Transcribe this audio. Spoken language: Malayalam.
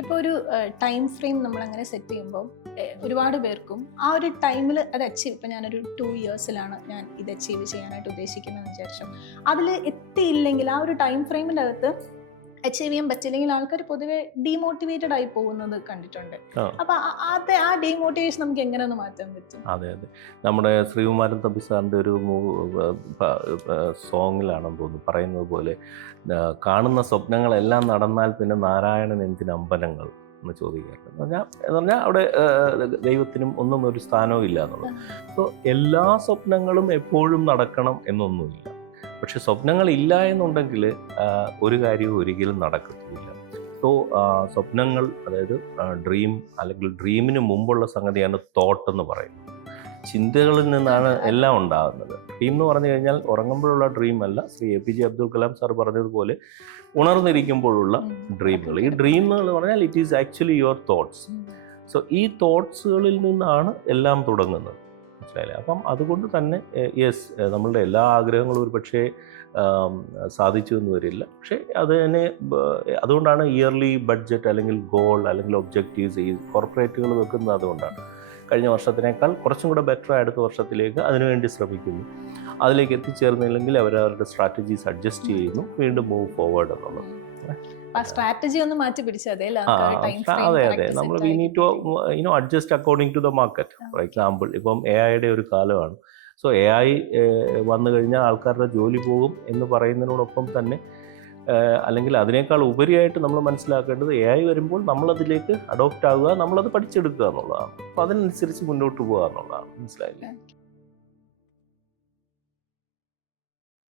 ഇപ്പോൾ ഒരു ടൈം ഫ്രെയിം നമ്മൾ അങ്ങനെ സെറ്റ് ചെയ്യുമ്പോൾ ഒരുപാട് പേർക്കും ആ ഒരു ടൈമിൽ അത് അച്ചീവ്, ഇപ്പം ഞാനൊരു 2 ഇയേഴ്സിലാണ് ഞാൻ ഇത് അച്ചീവ് ചെയ്യാനായിട്ട് ഉദ്ദേശിക്കുന്നതെന്ന് വിചാരിച്ചു. അതിൽ എത്തിയില്ലെങ്കിൽ ആ ഒരു ടൈം ഫ്രെയിമിൻ്റെ അകത്ത് അച്ചീവ് ചെയ്യാൻ പറ്റില്ലെങ്കിൽ ആൾക്കാർ പൊതുവെ ഡീമോട്ടിവേറ്റഡ് ആയി പോകുന്നത് കണ്ടിട്ടുണ്ട്. അപ്പൊ ആ ഡീമോട്ടിവേഷൻ നമുക്ക് എങ്ങനെ ഒന്ന് മാറ്റാൻ പറ്റും? അതെ, നമ്മുടെ ശ്രീകുമാരൻ തമ്പി സാറിൻ്റെ ഒരു സോങ്ങിലാണെന്ന് തോന്നുന്നു പറയുന്നത് പോലെ, കാണുന്ന സ്വപ്നങ്ങളെല്ലാം നടന്നാൽ പിന്നെ നാരായണൻ എന്തിന് അമ്പലങ്ങൾ എന്ന് ചോദിക്കാറുണ്ട്. എന്ന് പറഞ്ഞാൽ അവിടെ ദൈവത്തിനും ഒന്നും ഒരു സ്ഥാനവും ഇല്ല എന്നുള്ളത്. അപ്പോൾ എല്ലാ സ്വപ്നങ്ങളും എപ്പോഴും നടക്കണം എന്നൊന്നുമില്ല. പക്ഷെ സ്വപ്നങ്ങളില്ല എന്നുണ്ടെങ്കിൽ ഒരു കാര്യവും ഒരിക്കലും നടക്കത്തില്ല. സോ സ്വപ്നങ്ങൾ, അതായത് ഡ്രീം അല്ലെങ്കിൽ ഡ്രീമിന് മുമ്പുള്ള സംഗതിയാണ് തോട്ട് എന്ന് പറയുന്നത്. ചിന്തകളിൽ നിന്നാണ് എല്ലാം ഉണ്ടാകുന്നത്. ഡ്രീം എന്ന് പറഞ്ഞു കഴിഞ്ഞാൽ ഉറങ്ങുമ്പോഴുള്ള ഡ്രീം അല്ല, ശ്രീ APJ അബ്ദുൽ കലാം സാർ പറഞ്ഞതുപോലെ ഉണർന്നിരിക്കുമ്പോഴുള്ള ഡ്രീമുകൾ. ഈ ഡ്രീമുകൾ പറഞ്ഞാൽ it is actually your thoughts. So ഈ തോട്ട്സുകളിൽ നിന്നാണ് എല്ലാം തുടങ്ങുന്നത്. മനസ്സിലായില്ലേ? അപ്പം അതുകൊണ്ട് തന്നെ യെസ്, നമ്മളുടെ എല്ലാ ആഗ്രഹങ്ങളും ഒരു പക്ഷേ സാധിച്ചു എന്ന് വരില്ല. പക്ഷേ അതുകൊണ്ടാണ് ഇയർലി ബഡ്ജറ്റ് അല്ലെങ്കിൽ ഗോൾ അല്ലെങ്കിൽ ഒബ്ജക്റ്റീവ്സ് ഈ കോർപ്പറേറ്റുകൾ വെക്കുന്നത്. അതുകൊണ്ടാണ് കഴിഞ്ഞ വർഷത്തിനേക്കാൾ കുറച്ചും കൂടെ ബെറ്റർ അടുത്ത വർഷത്തിലേക്ക് അതിനുവേണ്ടി ശ്രമിക്കുന്നു. അതിലേക്ക് എത്തിച്ചേർന്നില്ലെങ്കിൽ അവരവരുടെ സ്ട്രാറ്റജീസ് അഡ്ജസ്റ്റ് ചെയ്യുന്നു, വീണ്ടും മൂവ് ഫോർവേഡ് എന്നുള്ളത്. സ്ട്രാറ്റജി ഒന്ന് മാറ്റി പിടിച്ചാൽ അതെ, നമ്മൾ we need to adjust according to the market. For example, ഇപ്പം AI ഒരു കാലമാണ്. സോ AI വന്നു കഴിഞ്ഞാൽ ആൾക്കാരുടെ ജോലി പോകും എന്ന് പറയുന്നതിനോടൊപ്പം തന്നെ, അല്ലെങ്കിൽ അതിനേക്കാൾ ഉപരിയായിട്ട് നമ്മൾ മനസ്സിലാക്കേണ്ടത് AI വരുമ്പോൾ നമ്മളതിലേക്ക് അഡോപ്റ്റ് ആവുക, നമ്മളത് പഠിച്ചെടുക്കുക എന്നുള്ളതാണ്. അപ്പോൾ അതിനനുസരിച്ച് മുന്നോട്ട് പോകുക എന്നുള്ളതാണ്. മനസ്സിലായില്ലേ?